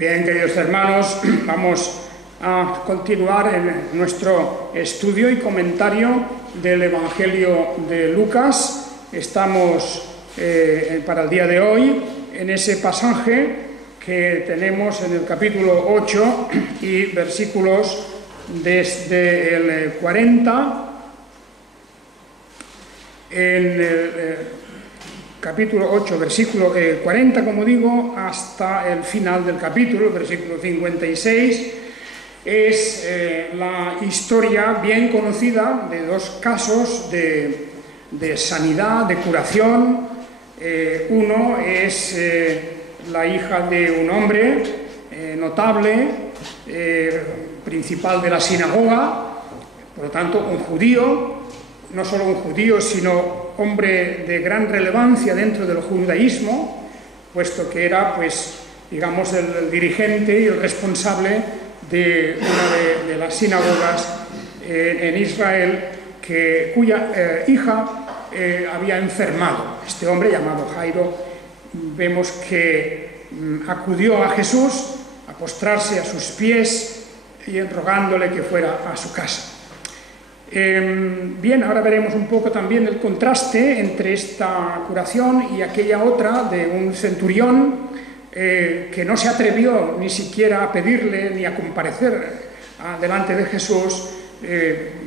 Bien, queridos hermanos, vamos a continuar en nuestro estudio y comentario del Evangelio de Lucas. Estamos para el día de hoy en ese pasaje que tenemos en el capítulo 8 y versículos desde el 40 en el capítulo 8, versículo 40, como digo, hasta el final del capítulo, el versículo 56, es la historia bien conocida de dos casos de sanidad, de curación. Uno es la hija de un hombre notable, principal de la sinagoga, por lo tanto un judío, no solo un judío, sino hombre de gran relevancia dentro del judaísmo, puesto que era, pues, digamos, el dirigente y el responsable de una de las sinagogas en Israel, cuya hija había enfermado. Este hombre, llamado Jairo, vemos que acudió a Jesús a postrarse a sus pies y rogándole que fuera a su casa. Bien, ahora veremos un poco también el contraste entre esta curación y aquella otra de un centurión que no se atrevió ni siquiera a pedirle ni a comparecer delante de Jesús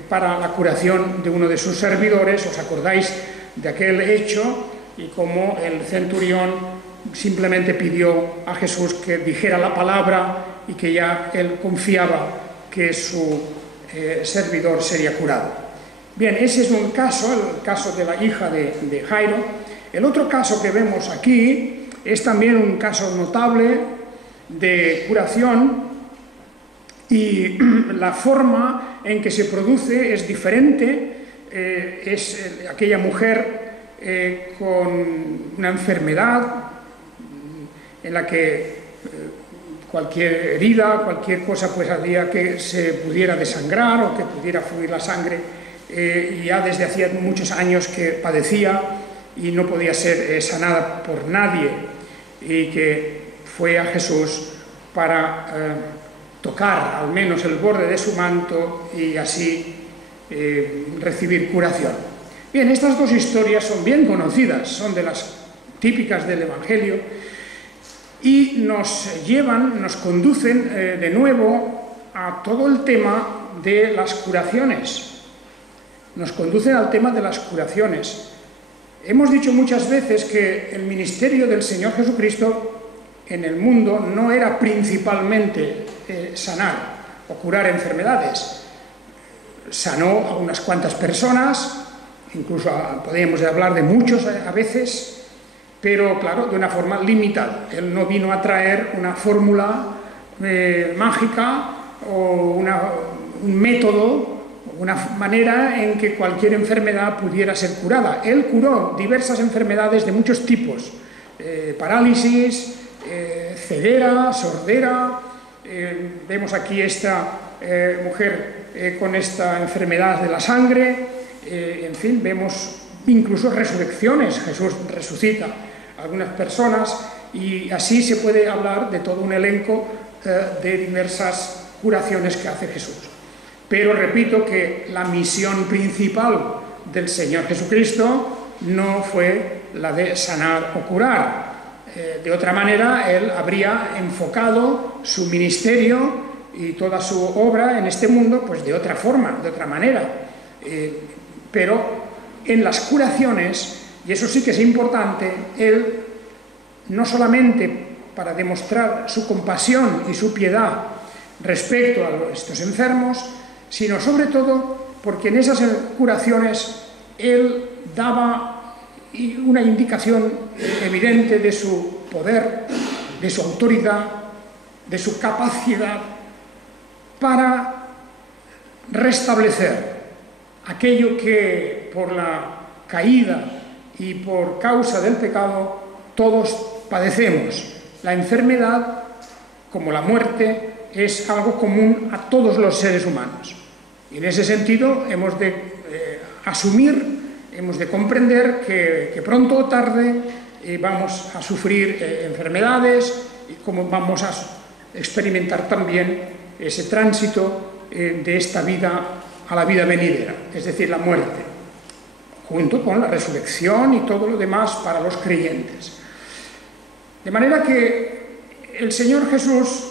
para la curación de uno de sus servidores. ¿Os acordáis de aquel hecho? Y cómo el centurión simplemente pidió a Jesús que dijera la palabra y que ya él confiaba que su servidor sería curado. Bien, ese es un caso, el caso de la hija de Jairo. El otro caso que vemos aquí es también un caso notable de curación, y la forma en que se produce es diferente. Es aquella mujer con una enfermedad en la que cualquier herida, cualquier cosa, pues hacía que se pudiera desangrar o que pudiera fluir la sangre, y ya desde hacía muchos años que padecía y no podía ser sanada por nadie, y que fue a Jesús para tocar al menos el borde de su manto y así recibir curación. Bien, estas dos historias son bien conocidas, son de las típicas del Evangelio, y nos llevan, nos conducen de nuevo a todo el tema de las curaciones. Nos conducen al tema de las curaciones. Hemos dicho muchas veces que el ministerio del Señor Jesucristo en el mundo no era principalmente sanar o curar enfermedades. Sanó a unas cuantas personas, incluso podríamos hablar de muchos a veces, pero claro, de una forma limitada. Él no vino a traer una fórmula mágica o un método, una manera en que cualquier enfermedad pudiera ser curada. Él curó diversas enfermedades de muchos tipos, parálisis, ceguera, sordera. Vemos aquí esta mujer con esta enfermedad de la sangre. En fin, vemos incluso resurrecciones. Jesús resucita algunas personas, y así se puede hablar de todo un elenco de diversas curaciones que hace Jesús. Pero repito que la misión principal del Señor Jesucristo no fue la de sanar o curar. De otra manera, Él habría enfocado su ministerio y toda su obra en este mundo pues de otra forma, de otra manera. Pero en las curaciones, y eso sí que es importante, Él, no solamente para demostrar su compasión y su piedad respecto a estos enfermos, sino sobre todo porque en esas curaciones Él daba una indicación evidente de su poder, de su autoridad, de su capacidad para restablecer aquello que por la caída y por causa del pecado todos padecemos. La enfermedad, como la muerte, es algo común a todos los seres humanos. Y en ese sentido hemos de asumir, hemos de comprender que pronto o tarde vamos a sufrir enfermedades, y como vamos a experimentar también ese tránsito de esta vida a la vida venidera, es decir, la muerte, junto con la resurrección y todo lo demás para los creyentes. De manera que el Señor Jesús,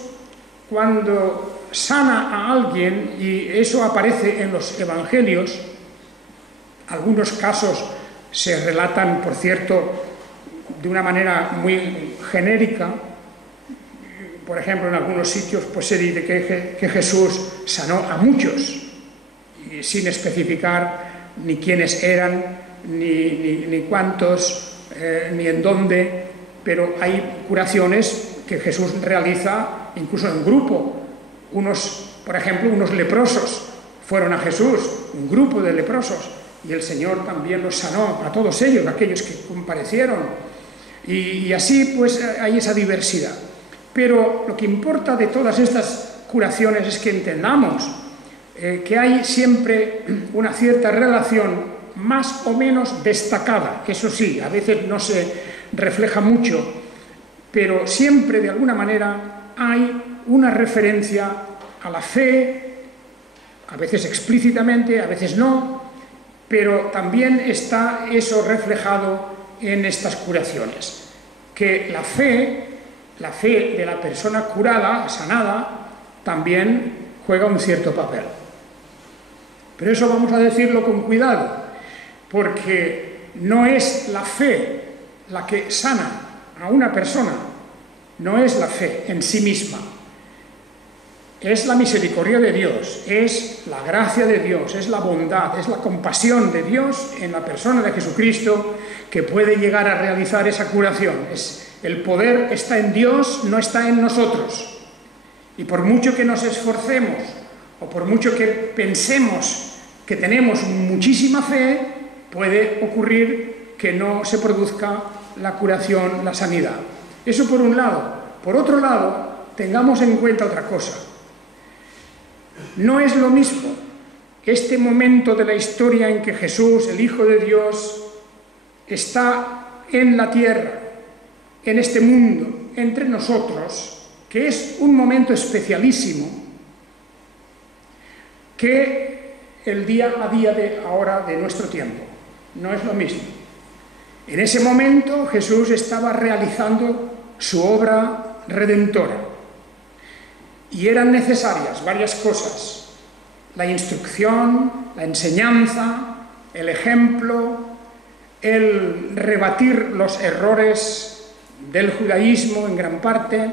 cuando sana a alguien, y eso aparece en los evangelios, algunos casos se relatan, por cierto, de una manera muy genérica. Por ejemplo, en algunos sitios pues, se dice que Jesús sanó a muchos, y sin especificar ni quiénes eran, ni cuántos, ni en dónde, pero hay curaciones que Jesús realiza incluso en grupo. Por ejemplo, unos leprosos fueron a Jesús, un grupo de leprosos, y el Señor también los sanó a todos ellos, aquellos que comparecieron. Y así pues hay esa diversidad. Pero lo que importa de todas estas curaciones es que entendamos que hay siempre una cierta relación más o menos destacada. Eso sí, a veces no se refleja mucho, pero siempre de alguna manera hay una referencia a la fe, a veces explícitamente, a veces no, pero también está eso reflejado en estas curaciones, que la fe de la persona curada, sanada, también juega un cierto papel. Pero eso vamos a decirlo con cuidado, porque no es la fe la que sana a una persona, no es la fe en sí misma, es la misericordia de Dios, es la gracia de Dios, es la bondad, es la compasión de Dios en la persona de Jesucristo que puede llegar a realizar esa curación. El poder está en Dios, no está en nosotros. Y por mucho que nos esforcemos, o por mucho que pensemos que tenemos muchísima fe, puede ocurrir que no se produzca la curación, la sanidad. Eso por un lado. Por otro lado, tengamos en cuenta otra cosa. No es lo mismo este momento de la historia en que Jesús, el Hijo de Dios, está en la tierra, en este mundo, entre nosotros, que es un momento especialísimo, que el día a día de ahora de nuestro tiempo. No es lo mismo. En ese momento Jesús estaba realizando su obra redentora. Y eran necesarias varias cosas: la instrucción, la enseñanza, el ejemplo, el rebatir los errores del judaísmo en gran parte,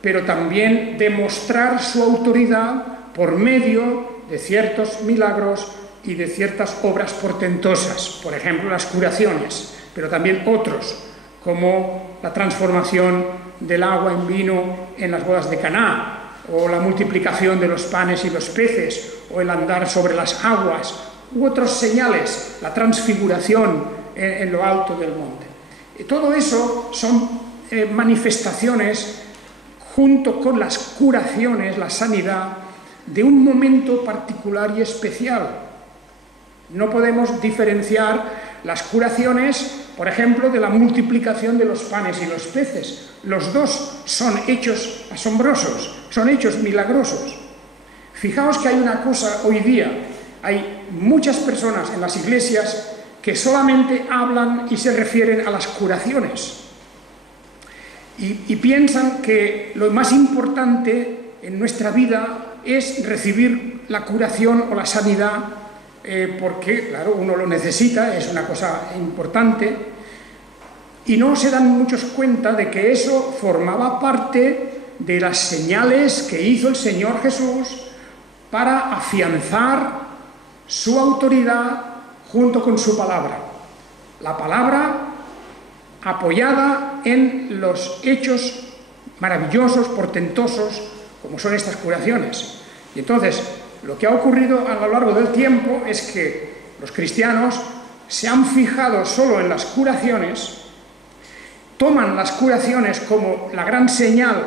pero también demostrar su autoridad por medio de ciertos milagros y de ciertas obras portentosas, por ejemplo las curaciones, pero también otros, como la transformación del agua en vino en las bodas de Caná, o la multiplicación de los panes y los peces, o el andar sobre las aguas, u otras señales, la transfiguración en lo alto del monte. Y todo eso son manifestaciones, junto con las curaciones, la sanidad, de un momento particular y especial. No podemos diferenciar las curaciones, por ejemplo, de la multiplicación de los panes y los peces. Los dos son hechos asombrosos, son hechos milagrosos. Fijaos que hay una cosa hoy día, hay muchas personas en las iglesias que solamente hablan y se refieren a las curaciones. Y piensan que lo más importante en nuestra vida es recibir la curación o la sanidad, porque, claro, uno lo necesita, es una cosa importante, y no se dan muchos cuenta de que eso formaba parte de las señales que hizo el Señor Jesús para afianzar su autoridad junto con su palabra. La palabra apoyada en los hechos maravillosos, portentosos, como son estas curaciones. Y entonces, lo que ha ocurrido a lo largo del tiempo es que los cristianos se han fijado solo en las curaciones, toman las curaciones como la gran señal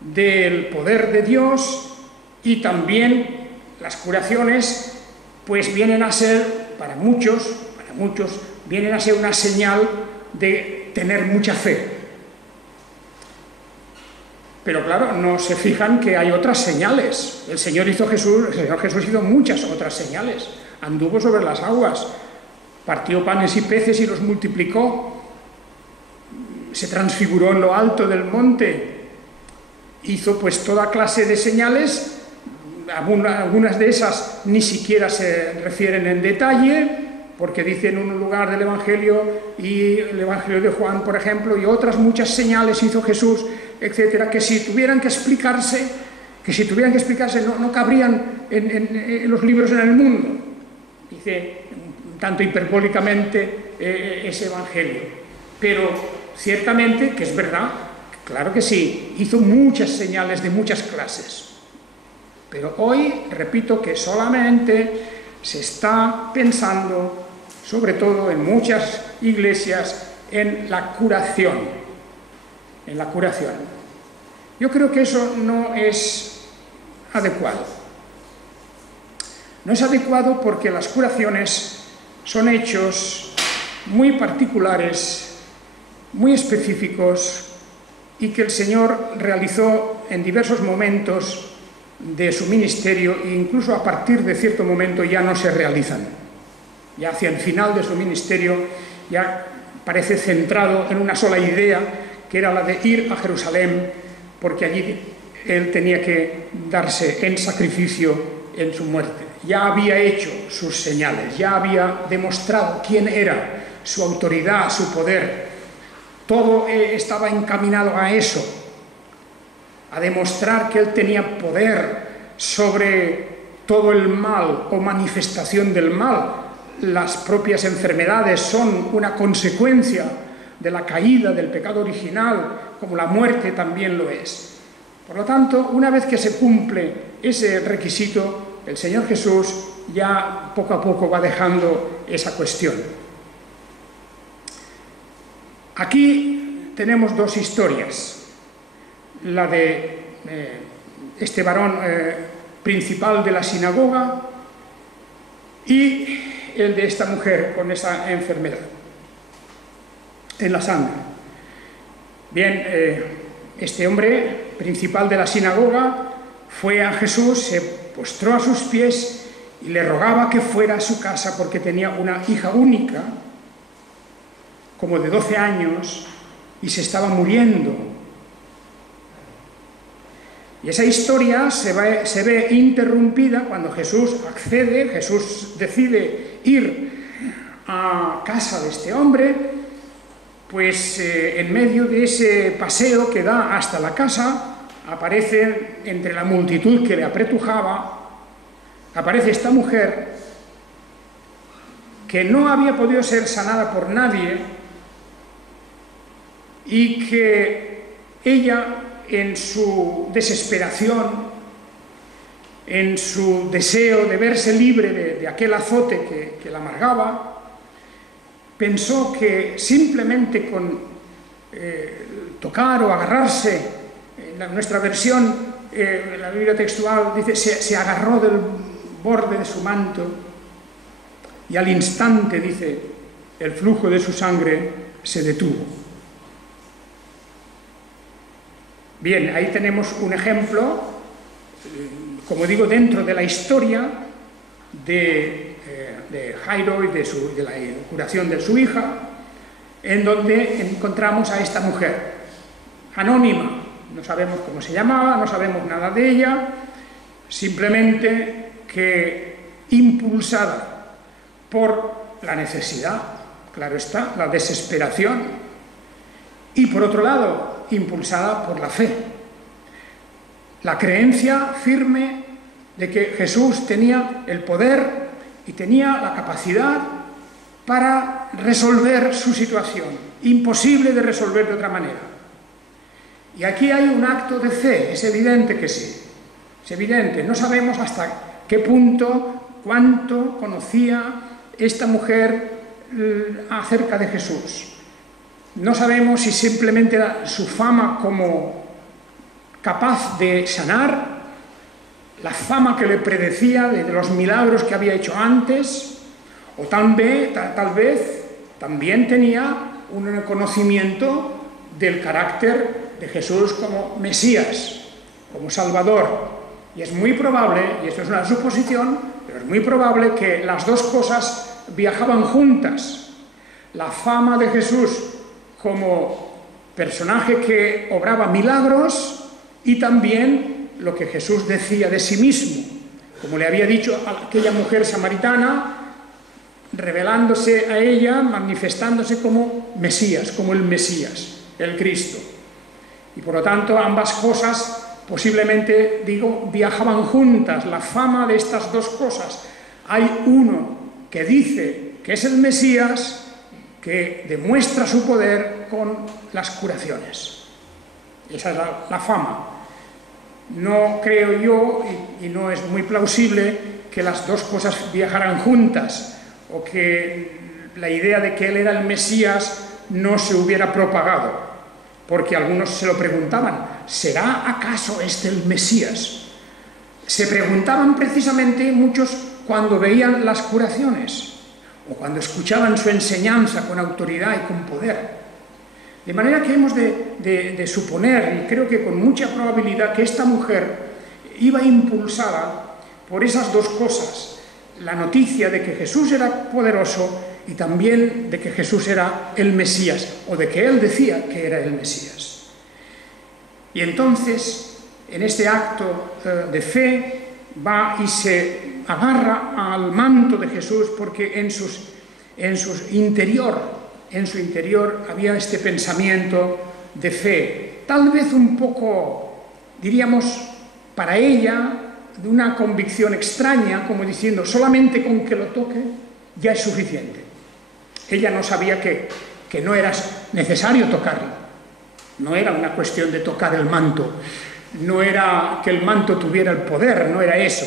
del poder de Dios, y también las curaciones pues vienen a ser, para muchos, vienen a ser una señal de tener mucha fe. Pero claro, no se fijan que hay otras señales. El Señor Jesús hizo muchas otras señales. Anduvo sobre las aguas, partió panes y peces y los multiplicó, se transfiguró en lo alto del monte, hizo pues toda clase de señales. Algunas de esas ni siquiera se refieren en detalle, porque dice en un lugar del Evangelio, y el Evangelio de Juan, por ejemplo, y otras muchas señales hizo Jesús, etcétera, que si tuvieran que explicarse, no cabrían en los libros en el mundo. Dice tanto hiperbólicamente ese Evangelio. Pero ciertamente que es verdad, claro que sí, hizo muchas señales de muchas clases. Pero hoy, repito, que solamente se está pensando, sobre todo en muchas iglesias, en la curación. En la curación. Yo creo que eso no es adecuado. No es adecuado porque las curaciones son hechos muy particulares, muy específicos, y que el Señor realizó en diversos momentos de su ministerio, e incluso a partir de cierto momento ya no se realizan. Ya hacia el final de su ministerio ya parece centrado en una sola idea, que era la de ir a Jerusalén, porque allí él tenía que darse en sacrificio en su muerte. Ya había hecho sus señales, ya había demostrado quién era, su autoridad, su poder. Todo estaba encaminado a eso, a demostrar que él tenía poder sobre todo el mal o manifestación del mal. Las propias enfermedades son una consecuencia de la caída del pecado original, como la muerte también lo es. Por lo tanto, una vez que se cumple ese requisito, el Señor Jesús ya poco a poco va dejando esa cuestión. Aquí tenemos dos historias. La de este varón principal de la sinagoga y el de esta mujer con esa enfermedad en la sangre. Bien, este hombre principal de la sinagoga fue a Jesús, se postró a sus pies y le rogaba que fuera a su casa porque tenía una hija única, como de 12 años, y se estaba muriendo. Y esa historia se ve interrumpida cuando Jesús accede, Jesús decide ir a casa de este hombre, pues en medio de ese paseo que da hasta la casa, aparece entre la multitud que le apretujaba, aparece esta mujer que no había podido ser sanada por nadie y que ella, en su desesperación, en su deseo de verse libre de aquel azote que la amargaba, pensó que simplemente con tocar o agarrarse, en nuestra versión, la Biblia textual dice, se agarró del borde de su manto y al instante, dice, el flujo de su sangre se detuvo. Bien, ahí tenemos un ejemplo, como digo, dentro de la historia de Jairo y de la curación de su hija, en donde encontramos a esta mujer, anónima, no sabemos cómo se llamaba, no sabemos nada de ella, simplemente que impulsada por la necesidad, claro está, la desesperación, y por otro lado, impulsada por la fe, la creencia firme de que Jesús tenía el poder y tenía la capacidad para resolver su situación, imposible de resolver de otra manera. Y aquí hay un acto de fe, es evidente que sí, es evidente, no sabemos hasta qué punto, cuánto conocía esta mujer acerca de Jesús. No sabemos si simplemente era su fama como capaz de sanar, la fama que le predecía de los milagros que había hecho antes, o tal vez también tenía un conocimiento del carácter de Jesús como Mesías, como Salvador. Y es muy probable, y esto es una suposición, pero es muy probable que las dos cosas viajaban juntas. La fama de Jesús como personaje que obraba milagros y también lo que Jesús decía de sí mismo, como le había dicho a aquella mujer samaritana, revelándose a ella, manifestándose como Mesías, como el Mesías, el Cristo. Y por lo tanto ambas cosas posiblemente, digo, viajaban juntas, la fama de estas dos cosas. Hay uno que dice que es el Mesías, que demuestra su poder con las curaciones. Esa es la fama. No creo yo, y no es muy plausible, que las dos cosas viajaran juntas, o que la idea de que él era el Mesías no se hubiera propagado, porque algunos se lo preguntaban, ¿será acaso este el Mesías? Se preguntaban precisamente muchos cuando veían las curaciones, o cuando escuchaban su enseñanza con autoridad y con poder. De manera que hemos de suponer, y creo que con mucha probabilidad, que esta mujer iba impulsada por esas dos cosas, la noticia de que Jesús era poderoso y también de que Jesús era el Mesías, o de que él decía que era el Mesías. Y entonces, en este acto de fe, va y se agarra al manto de Jesús, porque en su interior había este pensamiento de fe, tal vez un poco, diríamos, para ella, de una convicción extraña, como diciendo, solamente con que lo toque ya es suficiente. Ella no sabía que no era necesario tocarlo, no era una cuestión de tocar el manto, no era que el manto tuviera el poder, no era eso,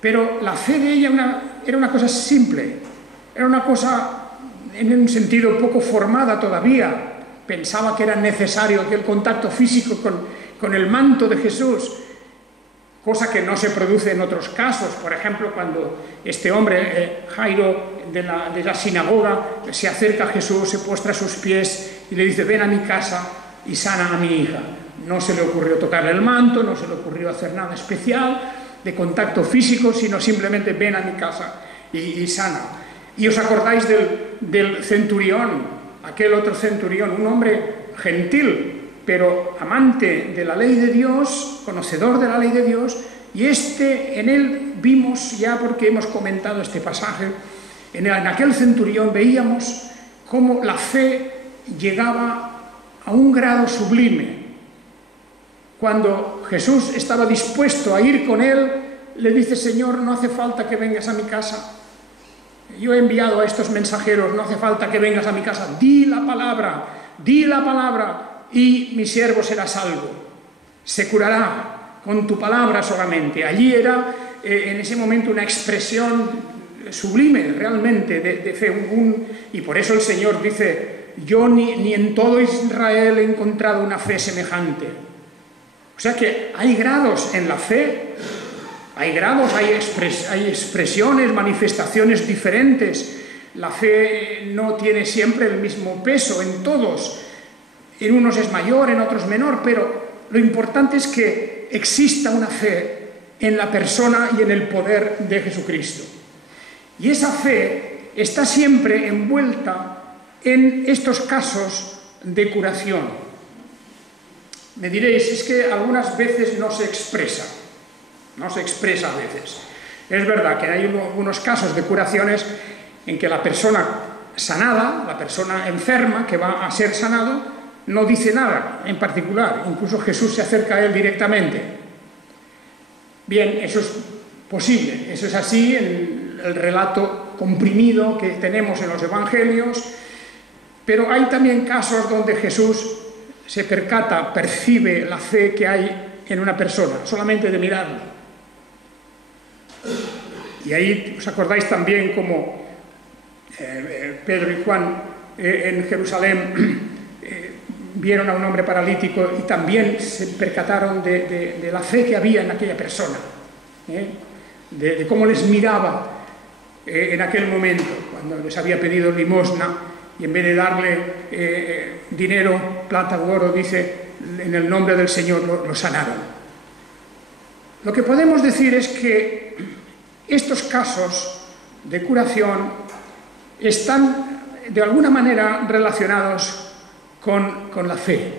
pero la fe de ella era una cosa simple, era una cosa en un sentido poco formada todavía. Pensaba que era necesario aquel contacto físico con el manto de Jesús, cosa que no se produce en otros casos. Por ejemplo, cuando este hombre, Jairo, de la sinagoga, se acerca a Jesús, se postra a sus pies y le dice, ven a mi casa y sana a mi hija. No se le ocurrió tocarle el manto, no se le ocurrió hacer nada especial de contacto físico, sino simplemente ven a mi casa y sana. Y os acordáis del centurión, aquel otro centurión, un hombre gentil, pero amante de la ley de Dios, conocedor de la ley de Dios, y en él vimos ya, porque hemos comentado este pasaje, en aquel centurión veíamos cómo la fe llegaba a un grado sublime. Cuando Jesús estaba dispuesto a ir con él, le dice, Señor, no hace falta que vengas a mi casa. Yo he enviado a estos mensajeros, no hace falta que vengas a mi casa. Di la palabra, y mi siervo será salvo. Se curará con tu palabra solamente. Allí era, en ese momento, una expresión sublime, realmente, de fe. Y por eso el Señor dice, yo ni en todo Israel he encontrado una fe semejante. O sea que hay grados en la fe, hay grados, hay expresiones, manifestaciones diferentes. La fe no tiene siempre el mismo peso en todos. En unos es mayor, en otros menor, pero lo importante es que exista una fe en la persona y en el poder de Jesucristo. Y esa fe está siempre envuelta en estos casos de curación. Me diréis, es que algunas veces no se expresa a veces. Es verdad que hay algunos casos de curaciones en que la persona sanada, la persona enferma que va a ser sanado, no dice nada en particular, incluso Jesús se acerca a él directamente. Bien, eso es posible, eso es así en el relato comprimido que tenemos en los evangelios, pero hay también casos donde Jesús se percata, percibe la fe que hay en una persona, solamente de mirarla. Y ahí os acordáis también como Pedro y Juan en Jerusalén vieron a un hombre paralítico y también se percataron de la fe que había en aquella persona, de cómo les miraba en aquel momento, cuando les había pedido limosna y en vez de darle dinero, plata u oro, dice, en el nombre del Señor lo sanaron. Lo que podemos decir es que estos casos de curación están de alguna manera relacionados con la fe.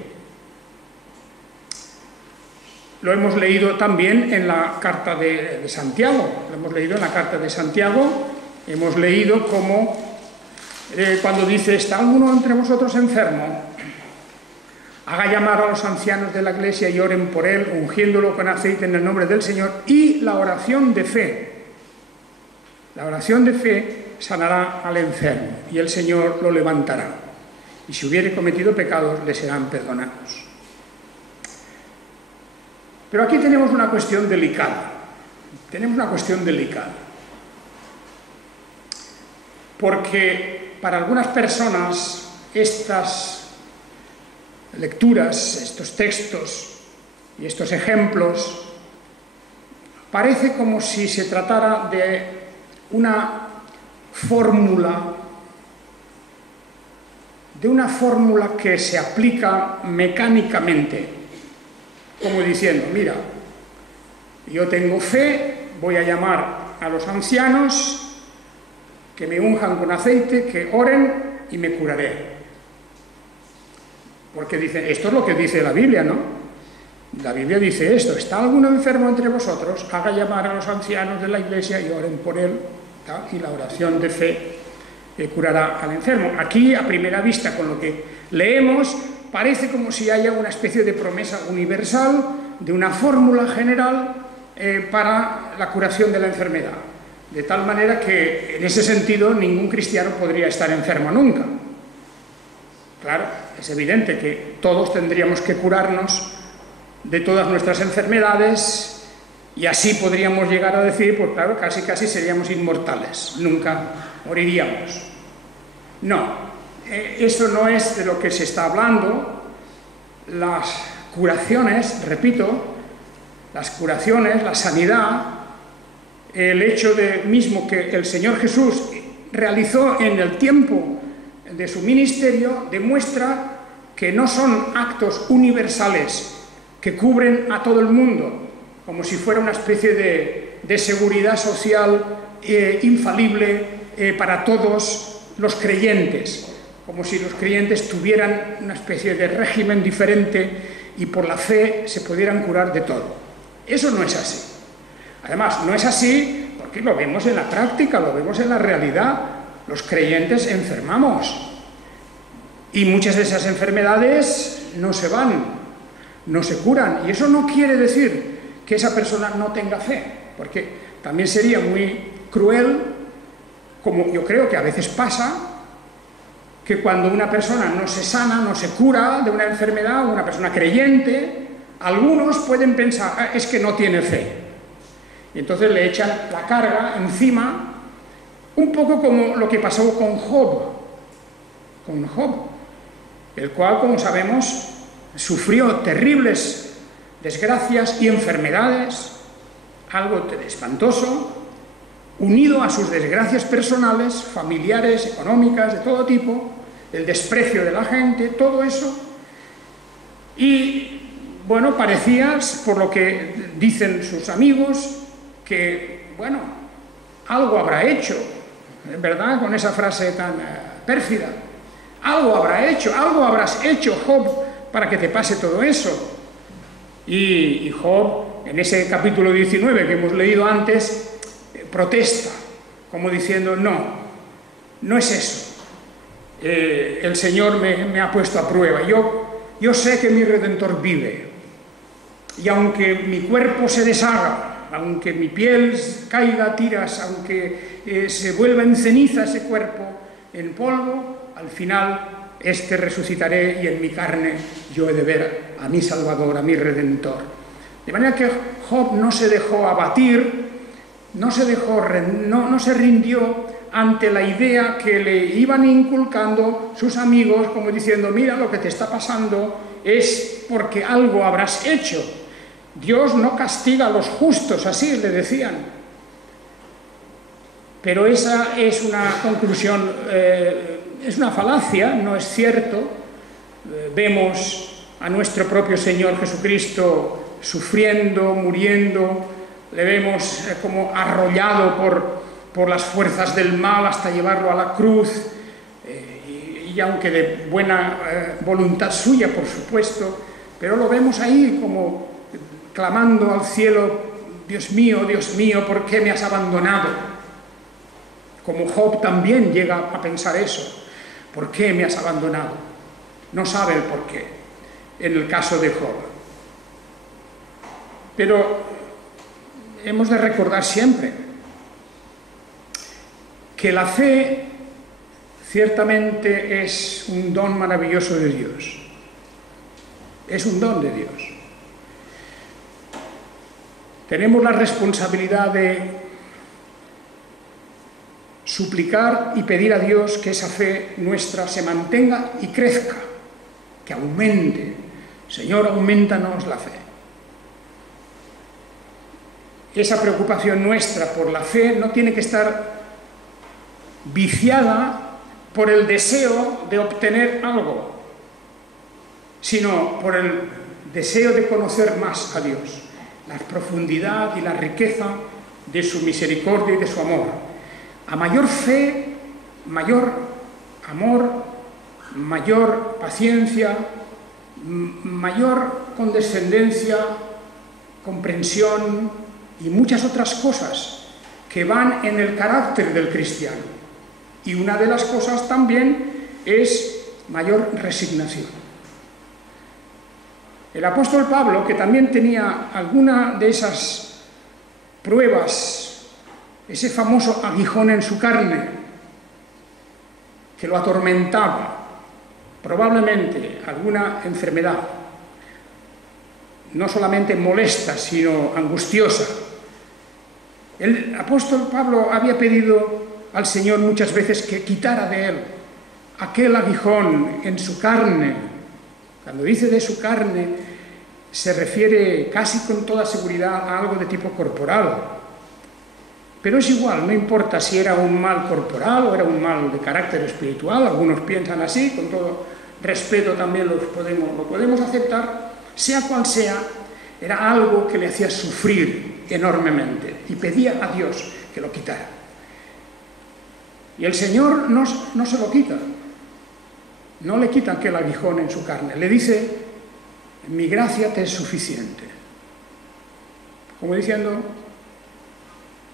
Lo hemos leído también en la carta de Santiago. Lo hemos leído en la carta de Santiago. Hemos leído cómo cuando dice: ¿está alguno entre vosotros enfermo? Haga llamar a los ancianos de la iglesia y oren por él, ungiéndolo con aceite en el nombre del Señor. Y la oración de fe. La oración de fe sanará al enfermo y el Señor lo levantará. Y si hubiere cometido pecados, le serán perdonados. Pero aquí tenemos una cuestión delicada. Tenemos una cuestión delicada. Porque para algunas personas estas lecturas, estos textos y estos ejemplos parece como si se tratara de una fórmula que se aplica mecánicamente, como diciendo: mira, yo tengo fe, voy a llamar a los ancianos que me unjan con aceite, que oren y me curaré. Porque dicen, esto es lo que dice la Biblia, ¿no? La Biblia dice esto: ¿está alguno enfermo entre vosotros? Haga llamar a los ancianos de la iglesia y oren por él, ¿tá? Y la oración de fe curará al enfermo. Aquí, a primera vista, con lo que leemos, parece como si haya una especie de promesa universal, de una fórmula general para la curación de la enfermedad. De tal manera que, en ese sentido, ningún cristiano podría estar enfermo nunca. Claro, es evidente que todos tendríamos que curarnos de todas nuestras enfermedades y así podríamos llegar a decir, pues claro, casi seríamos inmortales, nunca moriríamos. No, eso no es de lo que se está hablando. Las curaciones, repito, las curaciones, la sanidad, el hecho de mismo que el Señor Jesús realizó en el tiempo de su ministerio, demuestra que no son actos universales que cubren a todo el mundo, como si fuera una especie de seguridad social infalible para todos los creyentes, como si los creyentes tuvieran una especie de régimen diferente y por la fe se pudieran curar de todo. Eso no es así. Además, no es así porque lo vemos en la práctica, lo vemos en la realidad. Los creyentes enfermamos y muchas de esas enfermedades no se van, no se curan. Y eso no quiere decir que esa persona no tenga fe, porque también sería muy cruel, como yo creo que a veces pasa, que cuando una persona no se sana, no se cura de una enfermedad, una persona creyente, algunos pueden pensar, es que no tiene fe. Y entonces le echan la carga encima, un poco como lo que pasó con Job, el cual, como sabemos, sufrió terribles desgracias y enfermedades, algo espantoso, unido a sus desgracias personales, familiares, económicas, de todo tipo, el desprecio de la gente, todo eso. Y, bueno, parecía, por lo que dicen sus amigos, que, bueno, algo habrá hecho, ¿verdad?, con esa frase tan pérfida. Algo habrá hecho, algo habrás hecho, Job, para que te pase todo eso. Y Job, en ese capítulo 19 que hemos leído antes, protesta, como diciendo, no es eso. El Señor me ha puesto a prueba. Yo sé que mi Redentor vive. Y aunque mi cuerpo se deshaga, aunque mi piel caiga a tiras, aunque se vuelva en ceniza ese cuerpo, en polvo, al final resucitaré y en mi carne yo he de ver a mi Salvador, a mi Redentor. De manera que Job no se dejó abatir, no se rindió ante la idea que le iban inculcando sus amigos, como diciendo, mira, lo que te está pasando es porque algo habrás hecho. Dios no castiga a los justos, así le decían. Pero esa es una conclusión, es una falacia, no es cierto. Vemos a nuestro propio Señor Jesucristo sufriendo, muriendo, le vemos como arrollado por las fuerzas del mal hasta llevarlo a la cruz, y aunque de buena voluntad suya, por supuesto, pero lo vemos ahí como clamando al cielo: Dios mío, ¿por qué me has abandonado? Como Job también llega a pensar eso: ¿por qué me has abandonado? No sabe el por qué, en el caso de Job. Pero hemos de recordar siempre que la fe ciertamente es un don maravilloso de Dios. Es un don de Dios. Tenemos la responsabilidad de suplicar y pedir a Dios que esa fe nuestra se mantenga y crezca, que aumente. Señor, aumentanos la fe. Esa preocupación nuestra por la fe no tiene que estar viciada por el deseo de obtener algo, sino por el deseo de conocer más a Dios, la profundidad y la riqueza de su misericordia y de su amor. A mayor fe, mayor amor, mayor paciencia, mayor condescendencia, comprensión y muchas otras cosas que van en el carácter del cristiano. Y una de las cosas también es mayor resignación. El apóstol Pablo, que también tenía alguna de esas pruebas, ese famoso aguijón en su carne, que lo atormentaba, probablemente alguna enfermedad, no solamente molesta, sino angustiosa. El apóstol Pablo había pedido al Señor muchas veces que quitara de él aquel aguijón en su carne. Cuando dice de su carne, se refiere casi con toda seguridad a algo de tipo corporal. Pero es igual, no importa si era un mal corporal o era un mal de carácter espiritual. Algunos piensan así, con todo respeto también lo podemos aceptar. Sea cual sea, era algo que le hacía sufrir enormemente y pedía a Dios que lo quitara. Y el Señor no se lo quita, no le quita aquel aguijón en su carne. Le dice: mi gracia te es suficiente. Como diciendo,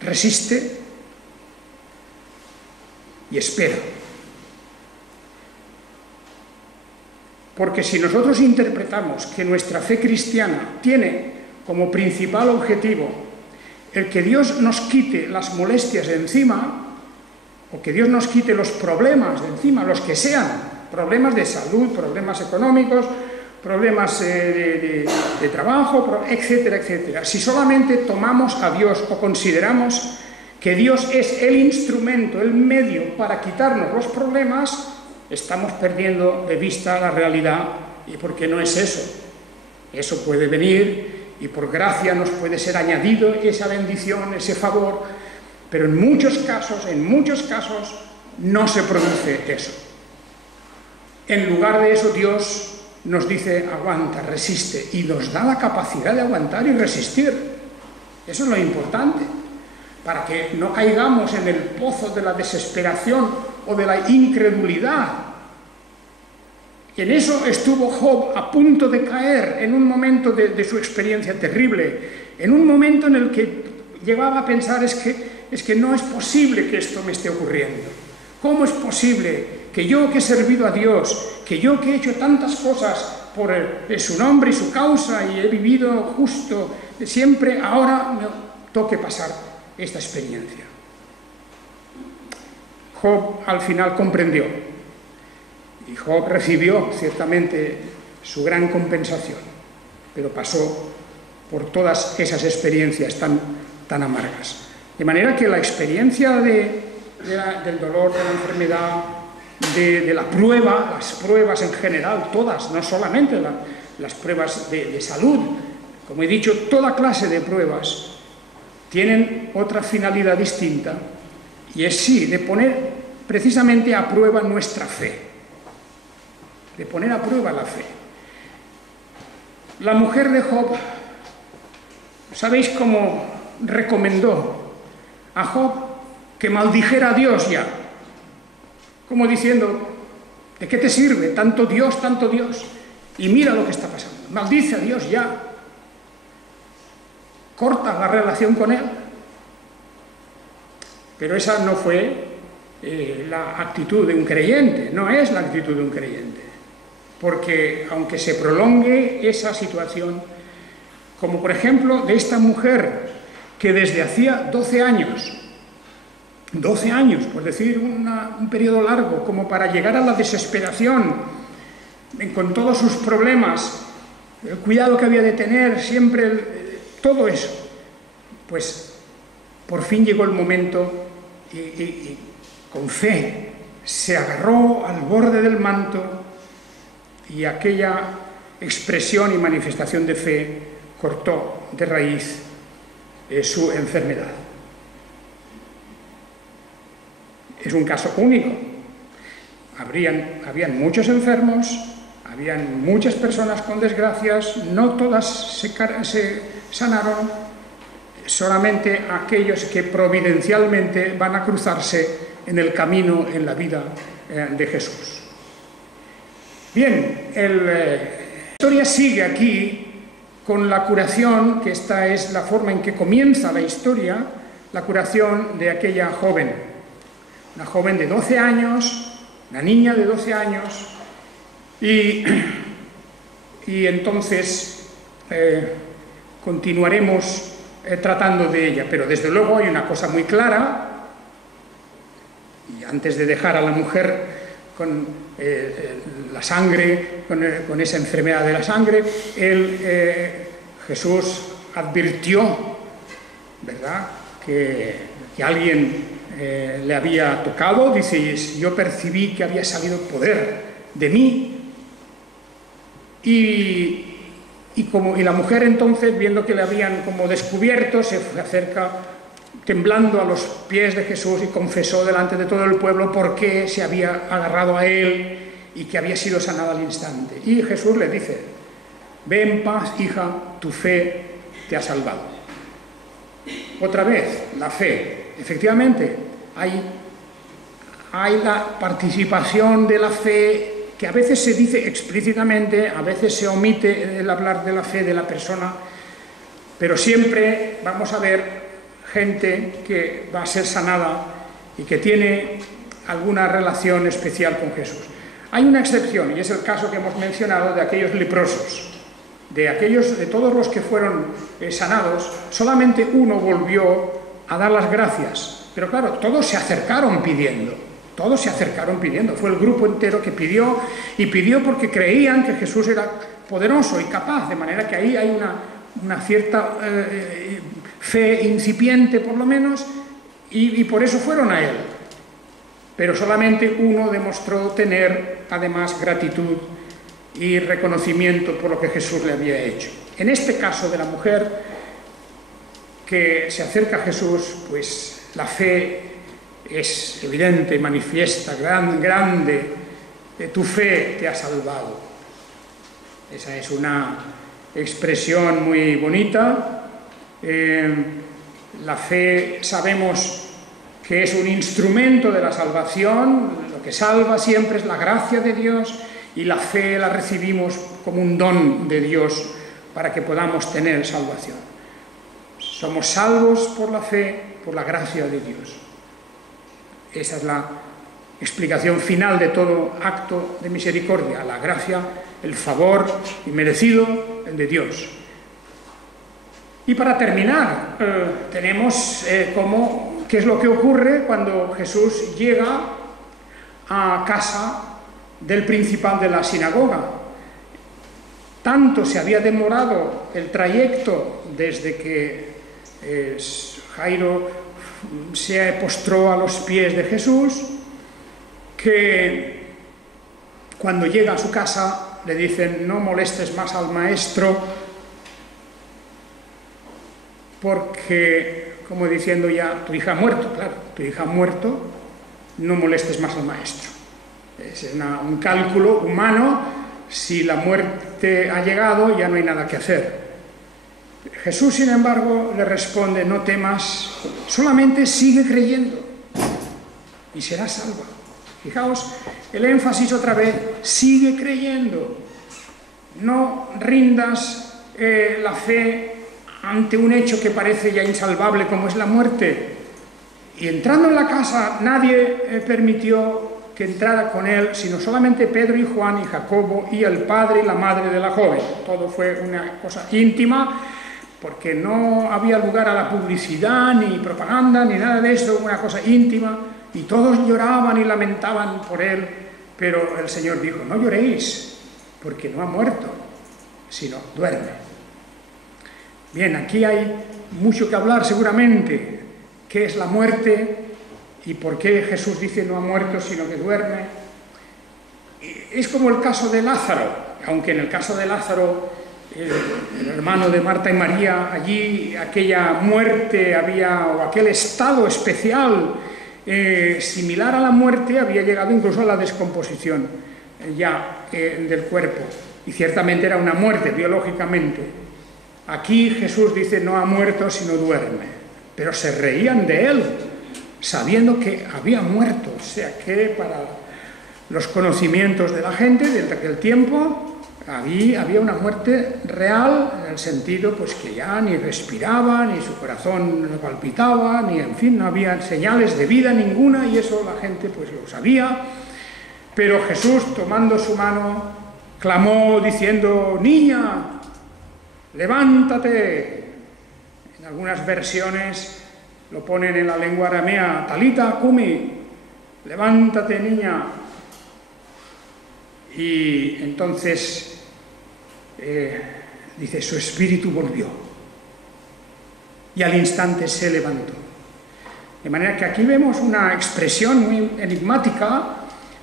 resiste y espera. Porque si nosotros interpretamos que nuestra fe cristiana tiene como principal objetivo el que Dios nos quite las molestias de encima, o que Dios nos quite los problemas de encima, los que sean, problemas de salud, problemas económicos, problemas de trabajo, etcétera, etcétera. Si solamente tomamos a Dios o consideramos que Dios es el instrumento, el medio para quitarnos los problemas, estamos perdiendo de vista la realidad, y porque no es eso. Eso puede venir y por gracia nos puede ser añadido esa bendición, ese favor. Pero en muchos casos, no se produce eso. En lugar de eso, Dios nos dice: aguanta, resiste, y nos da la capacidad de aguantar y resistir. Eso es lo importante, para que no caigamos en el pozo de la desesperación o de la incredulidad. Y en eso estuvo Job a punto de caer en un momento de su experiencia terrible, en un momento en el que llegaba a pensar: es que no es posible que esto me esté ocurriendo. ¿Cómo es posible que yo, que he servido a Dios, que yo, que he hecho tantas cosas por su nombre y su causa y he vivido justo siempre, ahora me toque pasar esta experiencia? Job al final comprendió, y Job recibió ciertamente su gran compensación, pero pasó por todas esas experiencias tan amargas. De manera que la experiencia del dolor, de la enfermedad, de la prueba, las pruebas en general, todas, no solamente las pruebas de salud, como he dicho, toda clase de pruebas tienen otra finalidad distinta, y es sí, de poner precisamente a prueba nuestra fe, de poner a prueba la fe. La mujer de Job, ¿sabéis cómo recomendó a Job que maldijera a Dios ya? Como diciendo, ¿de qué te sirve tanto Dios, tanto Dios? Y mira lo que está pasando. Maldice a Dios ya. Corta la relación con Él. Pero esa no fue la actitud de un creyente, no es la actitud de un creyente. Porque aunque se prolongue esa situación, como por ejemplo de esta mujer que desde hacía 12 años, por decir un periodo largo, como para llegar a la desesperación, con todos sus problemas, el cuidado que había de tener, siempre todo eso, pues por fin llegó el momento y con fe se agarró al borde del manto y aquella expresión y manifestación de fe cortó de raíz su enfermedad. Es un caso único. Habían muchos enfermos, habían muchas personas con desgracias, no todas se sanaron, solamente aquellos que providencialmente van a cruzarse en el camino, en la vida de Jesús. Bien, la historia sigue aquí con la curación, que esta es la forma en que comienza la historia, la curación de aquella joven. Una joven de 12 años, una niña de 12 años, y entonces continuaremos tratando de ella. Pero desde luego hay una cosa muy clara, y antes de dejar a la mujer con la sangre, con esa enfermedad de la sangre, Jesús advirtió, ¿verdad?, que alguien le había tocado. Dice, yo percibí que había salido poder de mí, y la mujer entonces, viendo que le habían como descubierto, se acerca temblando a los pies de Jesús y confesó delante de todo el pueblo por qué se había agarrado a él y que había sido sanada al instante. Y Jesús le dice, ve en paz, hija, tu fe te ha salvado. Otra vez, la fe. Efectivamente, hay la participación de la fe, que a veces se dice explícitamente, a veces se omite el hablar de la fe de la persona, pero siempre vamos a ver gente que va a ser sanada y que tiene alguna relación especial con Jesús. Hay una excepción, y es el caso que hemos mencionado de aquellos leprosos. De todos los que fueron sanados, solamente uno volvió a dar las gracias. Pero claro, todos se acercaron pidiendo. Fue el grupo entero que pidió, y pidió porque creían que Jesús era poderoso y capaz, de manera que ahí hay una cierta fe incipiente, por lo menos, y por eso fueron a él. Pero solamente uno demostró tener, además, gratitud y reconocimiento por lo que Jesús le había hecho. En este caso de la mujer que se acerca a Jesús, pues la fe es evidente, manifiesta, grande, tu fe te ha salvado. Esa es una expresión muy bonita. La fe sabemos que es un instrumento de la salvación, lo que salva siempre es la gracia de Dios, y la fe la recibimos como un don de Dios para que podamos tener salvación. Somos salvos por la fe, por la gracia de Dios. Esa es la explicación final de todo acto de misericordia, la gracia, el favor inmerecido, el de Dios. Y para terminar, tenemos qué es lo que ocurre cuando Jesús llega a casa del principal de la sinagoga. Tanto se había demorado el trayecto desde que Jairo se postró a los pies de Jesús, que cuando llega a su casa le dicen, no molestes más al maestro, porque, como diciendo ya, tu hija ha muerto, claro, tu hija ha muerto, no molestes más al maestro. Es un cálculo humano si la muerte ha llegado, ya no hay nada que hacer. Jesús, sin embargo, le responde: no temas, solamente sigue creyendo y serás salvo. Fijaos, el énfasis otra vez: sigue creyendo. No rindas la fe ante un hecho que parece ya insalvable como es la muerte. Y entrando en la casa, nadie permitió que entrara con él, sino solamente Pedro y Juan y Jacobo y el padre y la madre de la joven. Todo fue una cosa íntima, porque no había lugar a la publicidad, ni propaganda, ni nada de eso, una cosa íntima, y todos lloraban y lamentaban por él, pero el Señor dijo: no lloréis, porque no ha muerto, sino duerme. Bien, aquí hay mucho que hablar seguramente. ¿Qué es la muerte? ¿Y por qué Jesús dice no ha muerto, sino que duerme? Es como el caso de Lázaro, aunque en el caso de Lázaro, el hermano de Marta y María, allí aquella muerte había, o aquel estado especial similar a la muerte, había llegado incluso a la descomposición del cuerpo, y ciertamente era una muerte biológicamente. Aquí Jesús dice no ha muerto, sino duerme, pero se reían de él, sabiendo que había muerto. O sea que para los conocimientos de la gente de aquel tiempo había una muerte real, en el sentido pues que ya ni respiraba, ni su corazón no palpitaba, ni en fin, no había señales de vida ninguna, y eso la gente pues lo sabía. Pero Jesús, tomando su mano, clamó diciendo: niña, levántate. En algunas versiones lo ponen en la lengua aramea: talita kumi, levántate, niña. Y entonces dice: su espíritu volvió, y al instante se levantó. De manera que aquí vemos una expresión muy enigmática.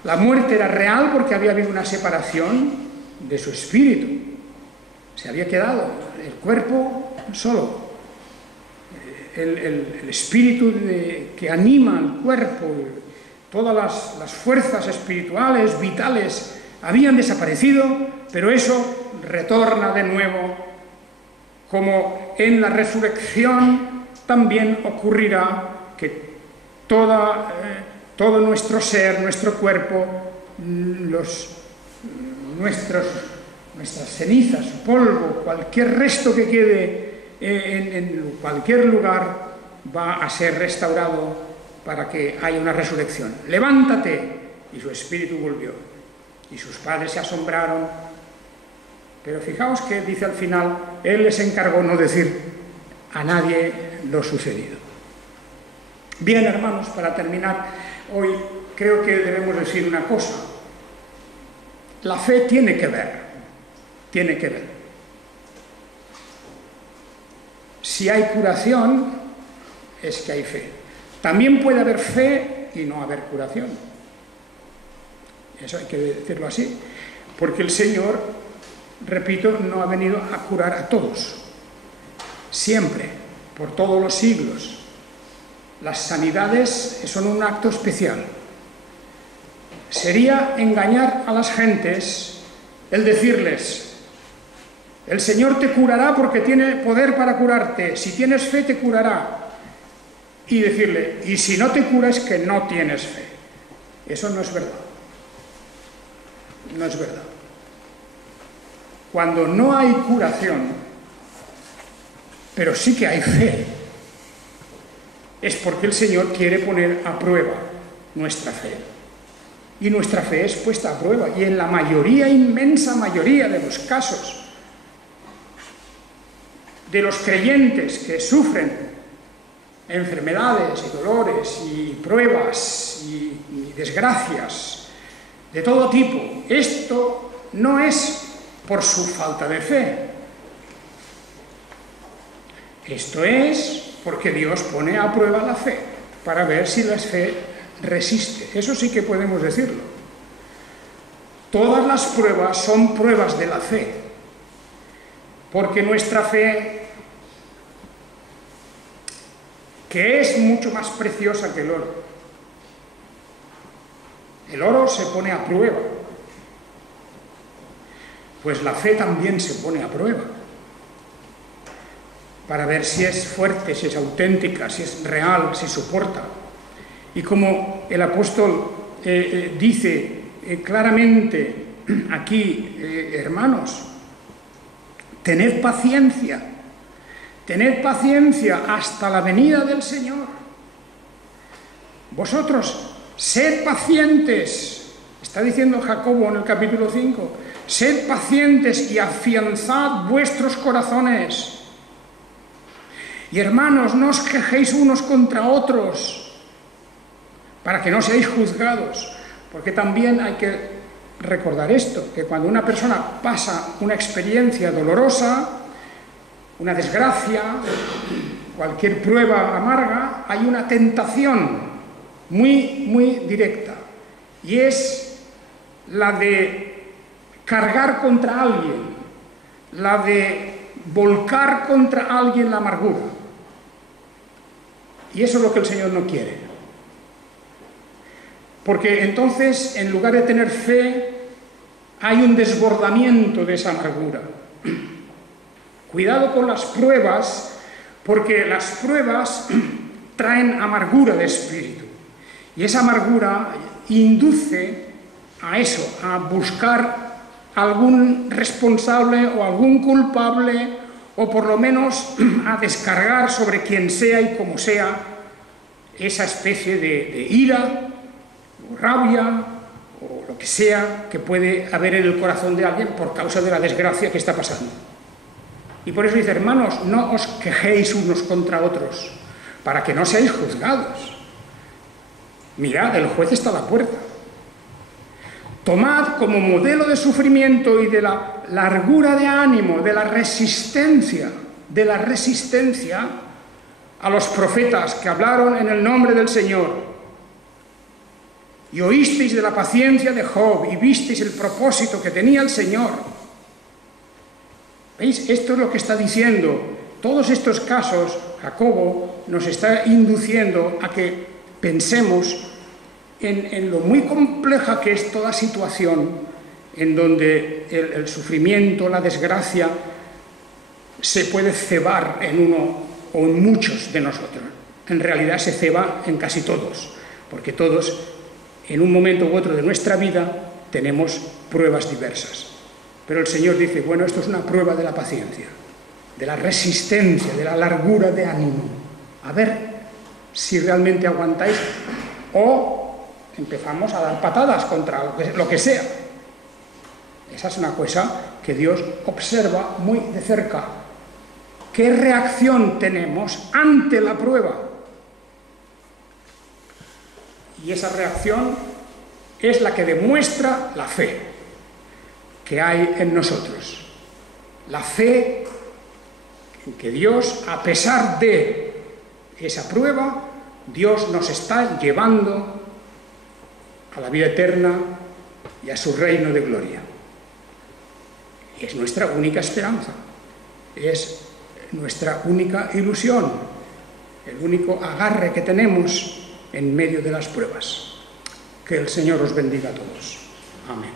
La muerte era real porque había habido una separación de su espíritu. Se había quedado el cuerpo solo. El espíritu que anima al cuerpo, todas las fuerzas espirituales, vitales, habían desaparecido, pero eso retorna de nuevo, como en la resurrección también ocurrirá que todo nuestro ser, nuestro cuerpo, nuestras cenizas, polvo, cualquier resto que quede en cualquier lugar, va a ser restaurado para que haya una resurrección. Levántate. Y su espíritu volvió. Y sus padres se asombraron. Pero fijaos que dice al final: él les encargó no decir a nadie lo sucedido. Bien, hermanos, para terminar, hoy creo que debemos decir una cosa. La fe tiene que ver. Si hay curación, es que hay fe. También puede haber fe y no haber curación. Eso hay que decirlo así. Porque el Señor, repito, no ha venido a curar a todos. Siempre, por todos los siglos. Las sanidades son un acto especial. Sería engañar a las gentes el decirles: el Señor te curará porque tiene poder para curarte, si tienes fe te curará. Y decirle: y si no te cura es que no tienes fe. Eso no es verdad. No es verdad. Cuando no hay curación, pero sí que hay fe, es porque el Señor quiere poner a prueba nuestra fe. Y nuestra fe es puesta a prueba. Y en la mayoría, inmensa mayoría de los casos, de los creyentes que sufren enfermedades y dolores y pruebas y desgracias de todo tipo, esto no es por su falta de fe. Esto es porque Dios pone a prueba la fe para ver si la fe resiste. Eso sí que podemos decirlo. Todas las pruebas son pruebas de la fe, porque nuestra fe, que es mucho más preciosa que el oro se pone a prueba. pues la fe también se pone a prueba para ver si es fuerte, si es auténtica, si es real, si soporta. Y como el apóstol dice claramente aquí, hermanos, tened paciencia hasta la venida del Señor. Vosotros, sed pacientes, está diciendo Jacobo en el capítulo 5, sed pacientes y afianzad vuestros corazones. Y hermanos, no os quejéis unos contra otros, para que no seáis juzgados, porque también hay que recordar esto, que cuando una persona pasa una experiencia dolorosa, una desgracia, cualquier prueba amarga, hay una tentación muy directa, y es la de cargar contra alguien, la de volcar contra alguien la amargura. Y eso es lo que el Señor no quiere. Porque entonces, en lugar de tener fe, hay un desbordamiento de esa amargura. Cuidado con las pruebas, porque las pruebas traen amargura de espíritu. Y esa amargura induce a eso, a buscar algún responsable o algún culpable, o por lo menos a descargar sobre quien sea y como sea esa especie de ira o rabia o lo que sea que puede haber en el corazón de alguien por causa de la desgracia que está pasando. Y por eso dice, hermanos, no os quejéis unos contra otros, para que no seáis juzgados. Mirad, el juez está a la puerta. Tomad como modelo de sufrimiento y de la largura de ánimo, de la resistencia a los profetas que hablaron en el nombre del Señor. Y oísteis de la paciencia de Job y visteis el propósito que tenía el Señor. ¿Veis? Esto es lo que está diciendo. Todos estos casos, Jacobo nos está induciendo a que pensemos en lo muy compleja que es toda situación en donde el sufrimiento, la desgracia, se puede cebar en uno o en muchos de nosotros. En realidad se ceba en casi todos, porque todos, en un momento u otro de nuestra vida, tenemos pruebas diversas. Pero el Señor dice, bueno, esto es una prueba de la paciencia, de la resistencia, de la largura de ánimo. A ver si realmente aguantáis o empezamos a dar patadas contra lo que sea. Esa es una cosa que Dios observa muy de cerca. ¿Qué reacción tenemos ante la prueba? Y esa reacción es la que demuestra la fe que hay en nosotros. La fe en que Dios, a pesar de esa prueba, Dios nos está llevando a la vida eterna y a su reino de gloria. Y es nuestra única esperanza, es nuestra única ilusión, el único agarre que tenemos en medio de las pruebas. Que el Señor os bendiga a todos. Amén.